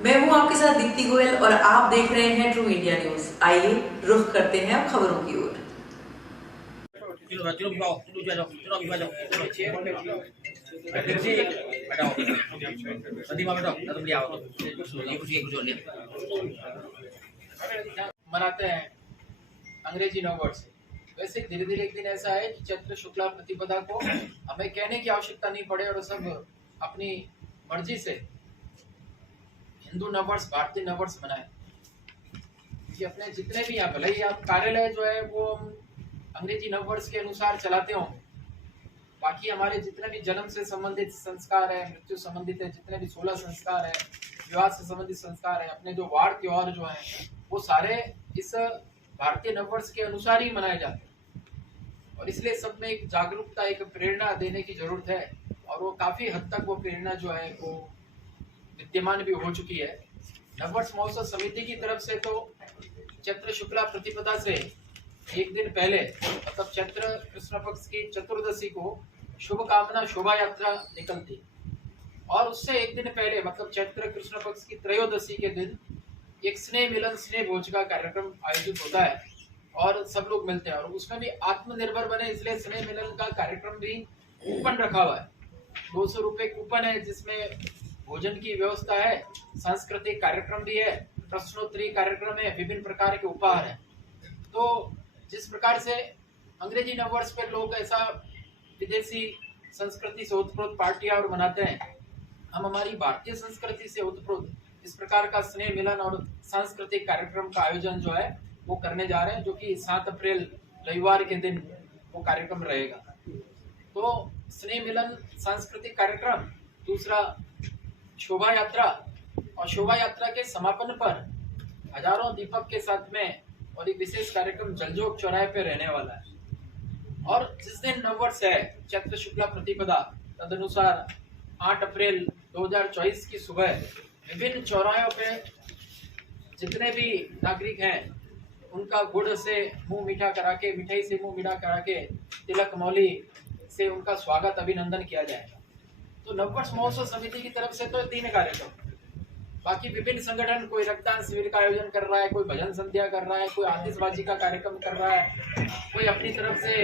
मैं हूं आपके साथ दीप्ति गोयल और आप देख रहे हैं ट्रू इंडिया न्यूज। आइए रुख करते हैं अब खबरों की ओर। मनाते हैं अंग्रेजी नववर्ष। वैसे धीरे धीरे एक दिन ऐसा है कि चैत्र शुक्ला प्रतिपदा को हमें कहने की आवश्यकता नहीं पड़े और सब अपनी मर्जी से हिंदू नववर्ष भारतीय नववर्ष मनाए। कि अपने जितने भी यहाँ भले ही आप कार्यालय जो है वो अंग्रेजी नववर्ष के अनुसार चलाते होंगे, बाकी हमारे जितने भी जन्म से संबंधित संस्कार है, मृत्यु संबंधित है, जितने भी 16 संस्कार है, विवाह से संबंधित संस्कार है, अपने जो वार त्योहार जो है वो सारे इस भारतीय नववर्ष के अनुसार ही मनाए जाते हैं। और इसलिए सब में एक जागरूकता, एक प्रेरणा देने की जरूरत है और वो काफी हद तक वो प्रेरणा जो है वो विद्यमान भी हो चुकी है। नववर्ष महोत्सव समिति की तरफ से तो चैत्र शुक्ला प्रतिपदा से एक दिन पहले मतलब चैत्र कृष्ण पक्ष की चतुर्दशी को शुभकामना शोभा यात्रा निकलती और उससे एक दिन पहले मतलब चैत्र कृष्ण पक्ष की त्रयोदशी के दिन एक स्नेह मिलन स्नेह भोज का कार्यक्रम आयोजित होता है और सब लोग मिलते हैं और उसमें भी आत्मनिर्भर बने इसलिए स्नेह मिलन का कार्यक्रम भी कूपन रखा हुआ है। 200 रुपए कूपन है जिसमें भोजन की व्यवस्था है, सांस्कृतिक कार्यक्रम भी है, प्रश्नोत्तरी कार्यक्रम है, विभिन्न प्रकार के उपहार है। तो जिस प्रकार से अंग्रेजी नववर्ष पे लोग ऐसा विदेशी संस्कृति से ओतप्रोत पार्टियां और मनाते हैं, हम हमारी भारतीय संस्कृति से ओतप्रोत इस प्रकार का स्नेह मिलन और सांस्कृतिक कार्यक्रम का आयोजन जो है वो करने जा रहे हैं, जो कि 7 अप्रैल रविवार के दिन वो कार्यक्रम रहेगा। तो स्नेह मिलन सांस्कृतिक कार्यक्रम, दूसरा शोभा यात्रा और शोभा यात्रा के समापन पर हजारों दीपक के साथ में और एक विशेष कार्यक्रम जलजोग चौराहे पे रहने वाला है। और जिस दिन नववर्ष है चैत्र शुक्ला प्रतिपदा, तदनुसार 8 अप्रैल 2024 की सुबह विभिन्न चौराहों पे जितने भी नागरिक हैं उनका गुड़ से मुंह मीठा करा के, मिठाई से मुंह मीठा करा के, तिलक मौली से उनका स्वागत अभिनंदन किया जाएगा। तो नववर्ष महोत्सव समिति की तरफ से तो 3 कार्यक्रम, बाकी विभिन्न संगठन कोई रक्तदान शिविर का आयोजन कर रहा है, कोई भजन संध्या कर रहा है, कोई आतिशबाजी का कार्यक्रम कर रहा है, कोई अपनी तरफ से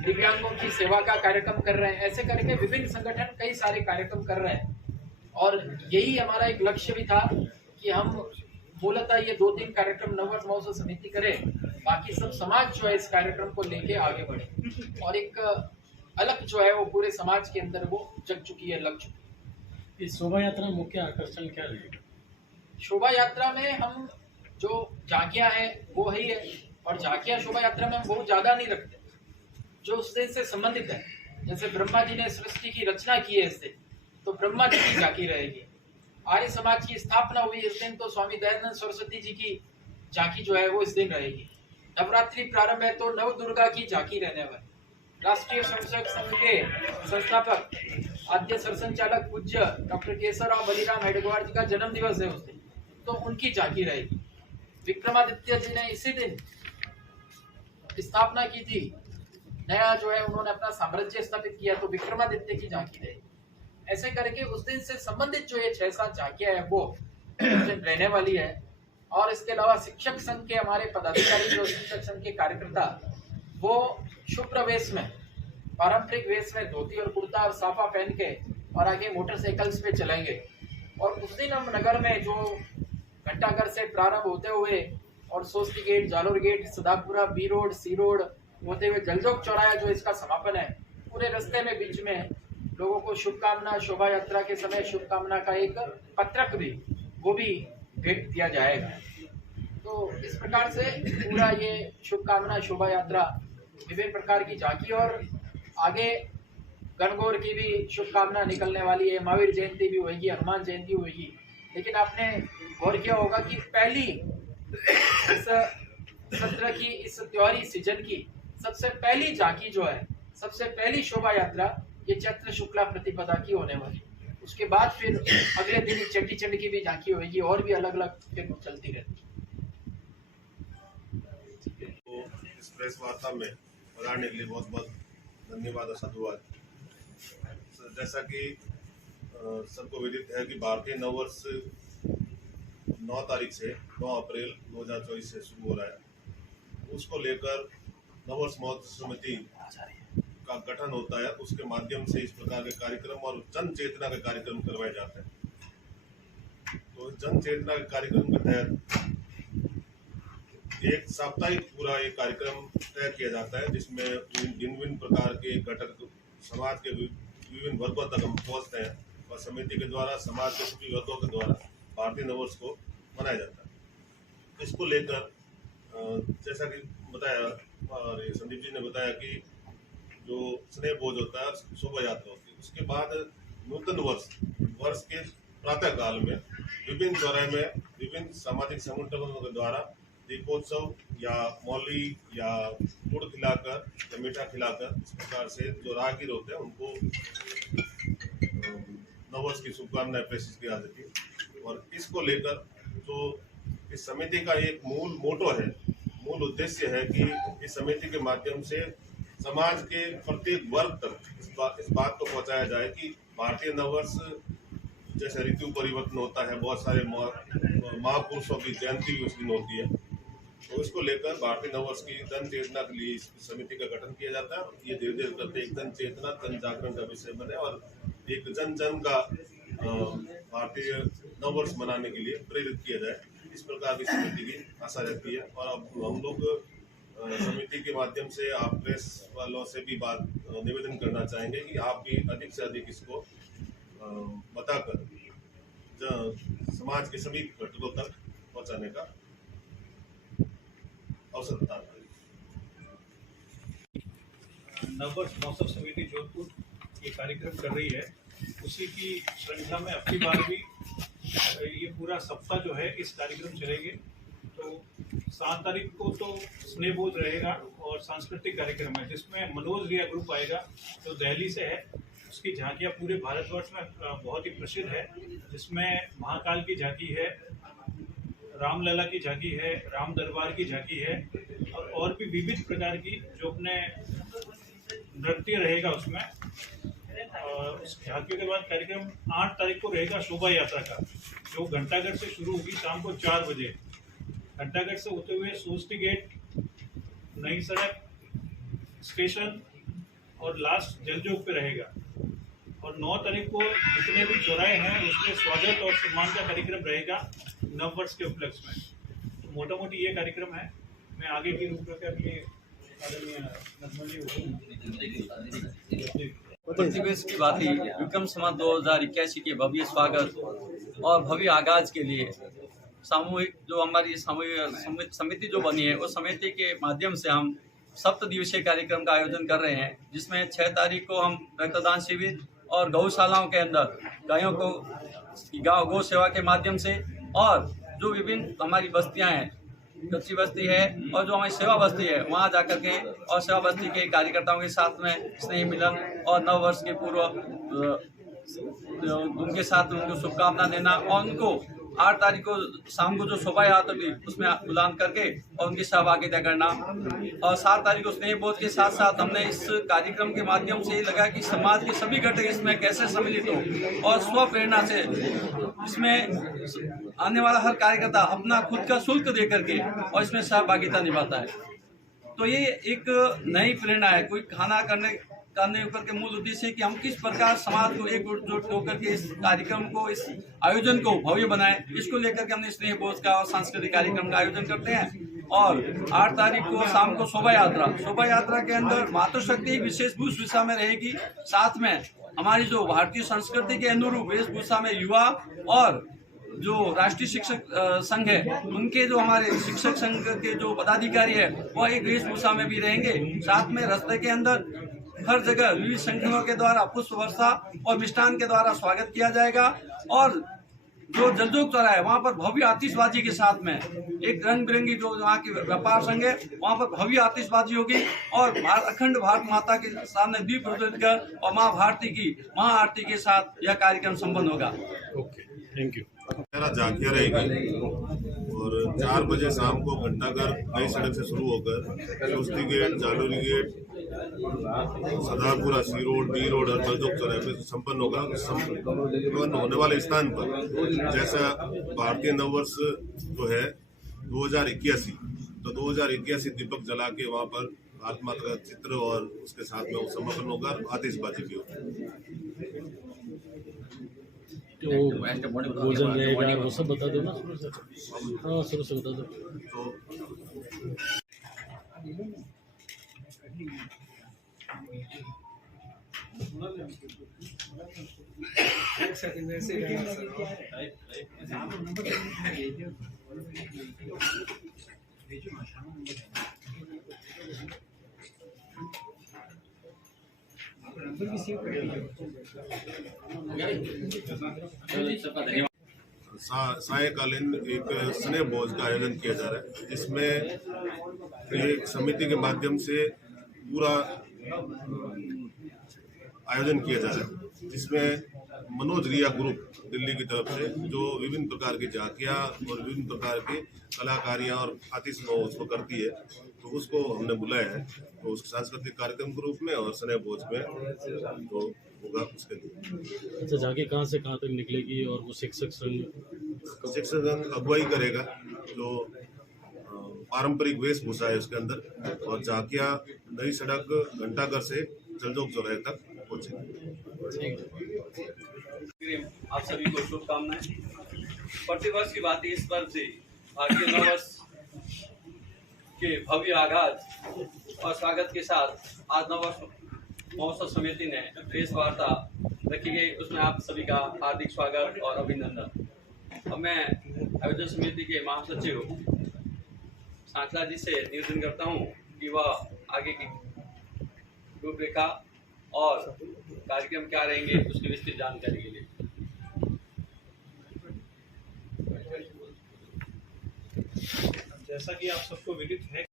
दिव्यांगों की सेवा का कार्यक्रम कर रहे हैं। ऐसे करके विभिन्न संगठन कई सारे कार्यक्रम कर रहे हैं और यही हमारा एक लक्ष्य भी था कि हम मूलतः ये 2-3 कार्यक्रम नववर्ष महोत्सव समिति करे, बाकी सब समाज जो है इस कार्यक्रम को लेके आगे बढ़े और एक अलग जो है वो पूरे समाज के अंदर वो जग चुकी है, लग चुकी है। इस शोभा यात्रा में मुख्य आकर्षण क्या रहेगा? शोभा यात्रा में हम जो झांकियां हैं वो ही है और झांकियां शोभा यात्रा में हम बहुत ज्यादा नहीं रखते, जो उस दिन से संबंधित है। जैसे ब्रह्मा जी ने सृष्टि की रचना की है इस दिन, तो ब्रह्मा जी की झांकी रहेगी। आर्य समाज की स्थापना हुई इस दिन, तो स्वामी दयानंद सरस्वती जी की झांकी जो है वो इस दिन रहेगी। नवरात्रि प्रारंभ है तो नव दुर्गा की झांकी रहने वाली। राष्ट्रीय स्वयंसेवक संघ के संस्थापक आद्य सरसंचालक पूज्य डॉक्टर केशवराव बलिराम हेडगेवार जी का जन्म दिवस है उस दिन, तो उनकी झांकी रहेगी। विक्रमादित्य जी ने इसी दिन स्थापना की थी, नया जो है उन्होंने अपना साम्राज्य स्थापित किया, तो विक्रमादित्य की झांकी रहेगी। ऐसे करके उस दिन से संबंधित जो ये 6-7 झांकियां है वो रहने वाली है। और इसके अलावा शिक्षक संघ के हमारे पदाधिकारी जो शिक्षक संघ के कार्यकर्ता वो शुभ्र वेश में, पारंपरिक वेश में धोती और कुर्ता और साफा पहन के और आगे मोटरसाइकिल्स पे चलेंगे। और उस दिन हम नगर में जो घंटाघर से प्रारंभ होते हुए और सोस्ती gate, Jalore gate, Sadapura, B road, C road होते हुए जलजोग चौराहा जो इसका समापन है, पूरे रास्ते में बीच में लोगों को शुभकामना, शोभा यात्रा के समय शुभकामना का एक पत्रक भी वो भी भेंट दिया जाएगा। तो इस प्रकार से पूरा ये शुभकामना शोभा यात्रा, विभिन्न प्रकार की झांकी और आगे गणगौर की भी शुभकामना निकलने वाली है, महावीर जयंती भी होगी, हनुमान जयंती होगी। लेकिन आपने गौर किया होगा कि पहली इस सत्र की, इस त्योहारी सीजन की सबसे पहली झांकी जो है, सबसे पहली शोभा यात्रा ये चैत्र शुक्ला प्रतिपदा की होने वाली। उसके बाद फिर अगले दिन चंडी चंड की भी झांकी होगी और भी अलग अलग फिर चलती रहती। तो इस प्रेस वार्ता में बताने के लिए बहुत बहुत धन्यवाद और साधुवाद। जैसा कि सबको विदित है कि भारतीय नववर्ष 9 तारीख से 9 अप्रैल 2024 से शुरू हो रहा है। उसको लेकर नववर्ष महोत्सव समिति का गठन होता है। उसके माध्यम से इस प्रकार के कार्यक्रम और जन चेतना के कार्यक्रम करवाए जाते हैं। तो जन चेतना के कार्यक्रम के तहत एक साप्ताहिक पूरा एक कार्यक्रम तय किया जाता है, जिसमें भिन्न भिन्न प्रकार के घटक समाज के विभिन्न वर्गों तक हम पहुँचते हैं और समिति के द्वारा समाज के सभी वर्गों के द्वारा भारतीय नववर्ष को मनाया जाता है। इसको लेकर जैसा कि बताया और संदीप जी ने बताया कि जो स्नेह भोज होता है, शोभा यात्रा होती है, उसके बाद नूतन वर्ष के प्रातः काल में विभिन्न चौराहे में विभिन्न सामाजिक संगठनों के द्वारा दीपोत्सव या मौली या गुड़ खिलाकर या मीठा खिलाकर इस प्रकार से जो राहगीर होते हैं उनको नववर्ष की शुभकामनाएं प्रेषित की जाती है। और इसको लेकर जो इस समिति का एक मूल मोटो है, मूल उद्देश्य है कि इस समिति के माध्यम से समाज के प्रत्येक वर्ग तक इस बात को पहुंचाया जाए कि भारतीय नववर्ष जैसे ऋतु परिवर्तन होता है, बहुत सारे महापुरुषों की जयंती भी उस दिन होती है। तो इसको लेकर भारतीय नववर्ष की जन चेतना के लिए इस समिति का गठन किया जाता है। ये धीरे धीरे करते एक जन चेतना जन जागरण का विषय बने और एक जन जन का भारतीय नववर्ष मनाने के लिए प्रेरित किया जाए, इस प्रकार की समिति की आशा रहती है। और अब हम लोग समिति के माध्यम से आप प्रेस वालों से भी बात निवेदन करना चाहेंगे कि आप भी अधिक से अधिक इसको बताकर समाज के सभी घटकों तक पहुंचाने का अवसर प्रदान करें। नववर्ष महोत्सव समिति जोधपुर ये कार्यक्रम कर रही है, उसी की श्रृंखला में अगली बार भी ये पूरा सप्ताह जो है इस कार्यक्रम चलेंगे। तो 7 तारीख को तो स्नेह बोध रहेगा और सांस्कृतिक कार्यक्रम है, जिसमें मनोज रिया ग्रुप आएगा जो दिल्ली से है। उसकी झांकियाँ पूरे भारतवर्ष में बहुत ही प्रसिद्ध है, जिसमें महाकाल की झांकी है, रामलला की झांकी है, राम दरबार की झांकी है और भी विविध प्रकार की जो अपने नृत्य रहेगा उसमें। उस झांकी के बाद कार्यक्रम 8 तारीख को रहेगा शोभा यात्रा का, जो घंटाघर से शुरू होगी शाम को 4 बजे। घंटाघर से होते हुए सोस्टी गेट, नई सड़क, स्टेशन और लास्ट जलजोग पे रहेगा। और 9 तारीख को जितने भी चौराहे हैं उसमें स्वागत और सम्मान का कार्यक्रम रहेगा नववर्ष के उपलक्ष्य में। तो मोटा मोटी ये कार्यक्रम है। मैं आगे की रूपरेखा के लिए प्रतिवेश की बात ही विक्रम संवत 2081 के भव्य स्वागत और भव्य आगाज के लिए सामूहिक जो हमारी सामूहिक समिति जो बनी है, उस समिति के माध्यम से हम 7 दिवसीय कार्यक्रम का आयोजन कर रहे हैं, जिसमें 6 तारीख को हम रक्तदान शिविर और गौशालाओं के अंदर गायों को गौ सेवा के माध्यम से और जो विभिन्न हमारी बस्तियां हैं, कच्ची बस्ती है और जो हमारी सेवा बस्ती है, वहां जाकर के और सेवा बस्ती के कार्यकर्ताओं के साथ में स्नेह मिलन और नव वर्ष के पूर्व उनके साथ उनको शुभकामना देना और उनको 8 तारीख को शाम को जो शोभा यात्रा थी उसमें बुलान करके और उनकी सहभागिता करना। और 7 तारीख को स्नेह बोध के साथ साथ हमने इस कार्यक्रम के माध्यम से ये लगा कि समाज के सभी घटक इसमें कैसे सम्मिलित हो और स्व प्रेरणा से इसमें आने वाला हर कार्यकर्ता अपना खुद का शुल्क दे करके और इसमें सहभागिता निभाता है। तो ये एक नई प्रेरणा है। कोई खाना करने ऊपर के मूल उद्देश्य है कि हम किस प्रकार समाज को एकजुट होकर के इस कार्यक्रम को, इस आयोजन को भव्य बनाएं। इसको लेकर के हमने स्नेह बोध का और सांस्कृतिक कार्यक्रम का आयोजन करते हैं। और 8 तारीख को शाम को शोभा यात्रा के अंदर मातृशक्ति एक विशेष वेशभूषा में रहेगी। साथ में हमारी जो भारतीय संस्कृति के अनुरूप वेशभूषा में युवा और जो राष्ट्रीय शिक्षक संघ है, उनके जो हमारे शिक्षक संघ के जो पदाधिकारी है वो एक वेशभूषा में भी रहेंगे। साथ में रास्ते के अंदर हर जगह विविध संगठनों के द्वारा पुष्प वर्षा और मिष्ठान के द्वारा स्वागत किया जाएगा। और जो जलजोग चौराहा है वहाँ पर भव्य आतिशबाजी के साथ में एक रंग बिरंगी जो वहाँ की व्यापार संघ है, वहाँ पर भव्य आतिशबाजी होगी और अखंड भारत माता के सामने दीप प्रज्वलित कर और माँ भारती की महाआरती के साथ यह कार्यक्रम संपन्न होगा। Okay, thank you. झांकियाँ रहेगी और 4 बजे शाम को घंटाघर नई सड़क से शुरू होकर सोस्ती गेट, जालोरी गेट, सरदारपुरा सी रोड, डी रोड और बलदोक चौराहे पे संपन्न होगा। संपन्न होने वाले स्थान पर जैसा भारतीय नववर्ष जो है 2081, तो 2081 दीपक जला के वहाँ पर भारत माता का चित्र और उसके साथ में वो समर्पण होगा, आतिशबाजी भी होगी। तो भोजन रहेगा वो सब बता दो ना शुरू से। हाँ शुरू से बता दो। तो सायकालीन एक स्नेह भोज का आयोजन किया जा रहा है, जिसमें एक समिति के माध्यम से पूरा आयोजन किया जा रहा है, जिसमें मनोज रिया ग्रुप दिल्ली की तरफ से जो विभिन्न प्रकार की झांकियाँ और विभिन्न प्रकार की कलाकारियाँ और आतिशबाजी उसको करती है, तो उसको हमने बुलाया है। तो उस सांस्कृतिक कार्यक्रम के रूप में और स्नेह भोज में तो होगा उसके लिए। अच्छा जाके कहाँ से कहाँ तक निकलेगी और वो शिक्षक संघ अगुवाई करेगा, जो पारंपरिक वेशभूषा है उसके अंदर, और झांकियाँ नई सड़क घंटाघर से जलदोग चौराहे तक पहुंचेगी। आप सभी को शुभकामनाएं। प्रतिवर्ष की बात इस पर्व से भारतीय नववर्ष के भव्य आगाज और स्वागत के साथ आज नववर्ष महोत्सव समिति ने प्रेस वार्ता रखी गई, उसमें आप सभी का हार्दिक स्वागत और अभिनंदन। अब मैं आयोजन समिति के महासचिव सांखला जी से निवेदन करता हूं कि वह आगे की रूपरेखा और कार्यक्रम क्या रहेंगे उसकी विस्तृत जानकारी के लिए। जैसा कि आप सबको विदित है